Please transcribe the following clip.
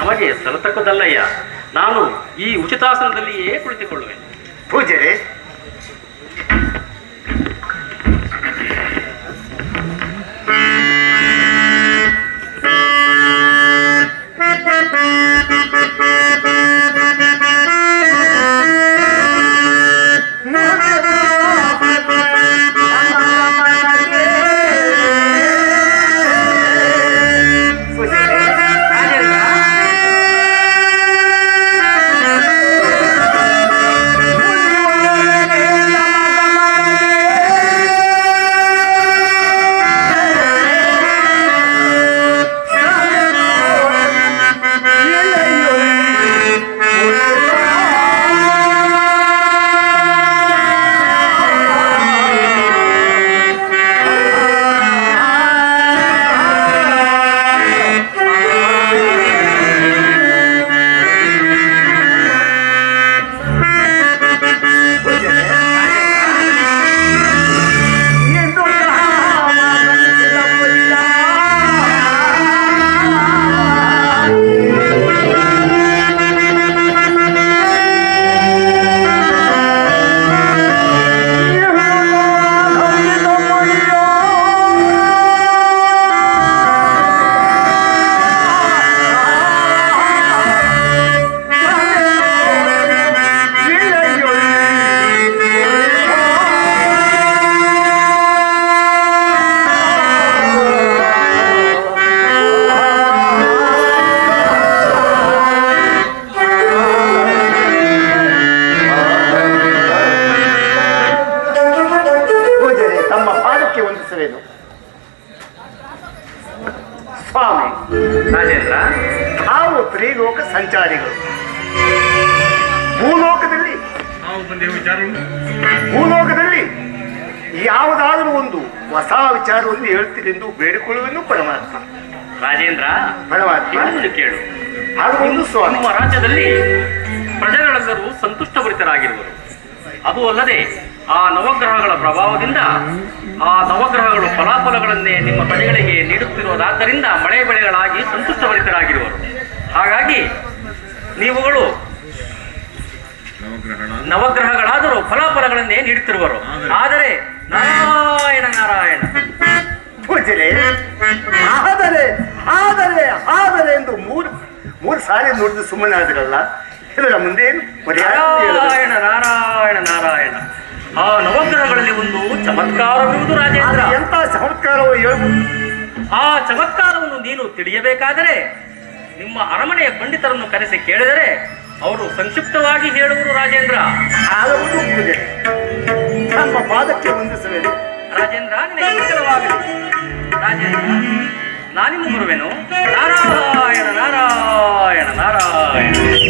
ನಮಗೆ ಸಲತಕ್ಕದಲ್ಲಯ್ಯ. ನಾನು ಈ ಉಚಿತಾಸನದಲ್ಲಿಯೇ ಕುಳಿತುಕೊಳ್ಳುವೆ. ಪೂಜಾರಿ, ಸ್ವಾಮಿ ರಾಜೇಂದ್ರ, ನಾವು ತ್ರಿಲೋಕ ಸಂಚಾರಿಗಳು. ಭೂಲೋಕದಲ್ಲಿ ಯಾವುದಾದರೂ ಒಂದು ಹೊಸ ವಿಚಾರವನ್ನು ಹೇಳ್ತೀರೆಂದು ಬೇಡಿಕೊಳ್ಳುವೆನು ಪರಮಾತ್ಮ. ರಾಜೇಂದ್ರ, ಪರಮಾತ್ಮ ಕೇಳು. ಹಾಗೂ ಒಂದು ಸ್ವಾಮಿ, ನಮ್ಮ ರಾಜ್ಯದಲ್ಲಿ ಪ್ರಜೆಗಳೆಲ್ಲರೂ ಸಂತುಷ್ಟಭರಿತರಾಗಿರುವರು. ಅದು ಅಲ್ಲದೆ ಆ ನವಗ್ರಹಗಳ ಪ್ರಭಾವದಿಂದ ಆ ನವಗ್ರಹಗಳು ಫಲಾಫಲಗಳನ್ನೇ ನಿಮ್ಮ ಪ್ರಜೆಗಳಿಗೆ ನೀಡುತ್ತಿರುವುದಾದ್ದರಿಂದ ಮಳೆ ಬೆಳೆಗಳಾಗಿ ಸಂತುಷ್ಟಭರಿತರಾಗಿರುವರು. ಹಾಗಾಗಿ ನೀವುಗಳು ನವಗ್ರಹಗಳಾದರೂ ಫಲಾಫಲಗಳನ್ನೇ ನೀಡುತ್ತಿರುವರು. ಆದರೆ ನಾರಾಯಣ ನಾರಾಯಣ ಪೂಜರೆ, ಆದರೆ ಆದರೆ ಆದರೆ ಎಂದು ಮೂರು ಸಾರಿ ನೋಡಿದ ಸುಮ್ಮನೆ ಆದ್ರಲ್ಲ, ಇದರ ಮುಂದೆ ನಾರಾಯಣ ನಾರಾಯಣ ನಾರಾಯಣ. ಆ ನವಗ್ರಹಗಳಲ್ಲಿ ಒಂದು ಚಮತ್ಕಾರವಿರುವುದು ರಾಜೇಂದ್ರ. ಎಂತ ಚಮತ್ಕಾರವು ಹೇಳ್ಬೋದು? ಆ ಚಮತ್ಕಾರವನ್ನು ನೀನು ತಿಳಿಯಬೇಕಾದರೆ ನಿಮ್ಮ ಅರಮನೆಯ ಪಂಡಿತರನ್ನು ಕರೆಸಿ ಕೇಳಿದರೆ ಅವರು ಸಂಕ್ಷಿಪ್ತವಾಗಿ ಹೇಳುವರು ರಾಜೇಂದ್ರ. ಆಗುವುದು ಪೂಜೆ, ನಮ್ಮ ಪಾದಕ್ಕೆ ವಂದಿಸಬೇಕು. ರಾಜೇಂದ್ರ, ನಿನಗೆ ಮಂಗಲವಾಗಲಿ. ರಾಜೇಂದ್ರ, ನಾನಿನ್ನು ಬರುವೆನು. ನಾರಾಯಣ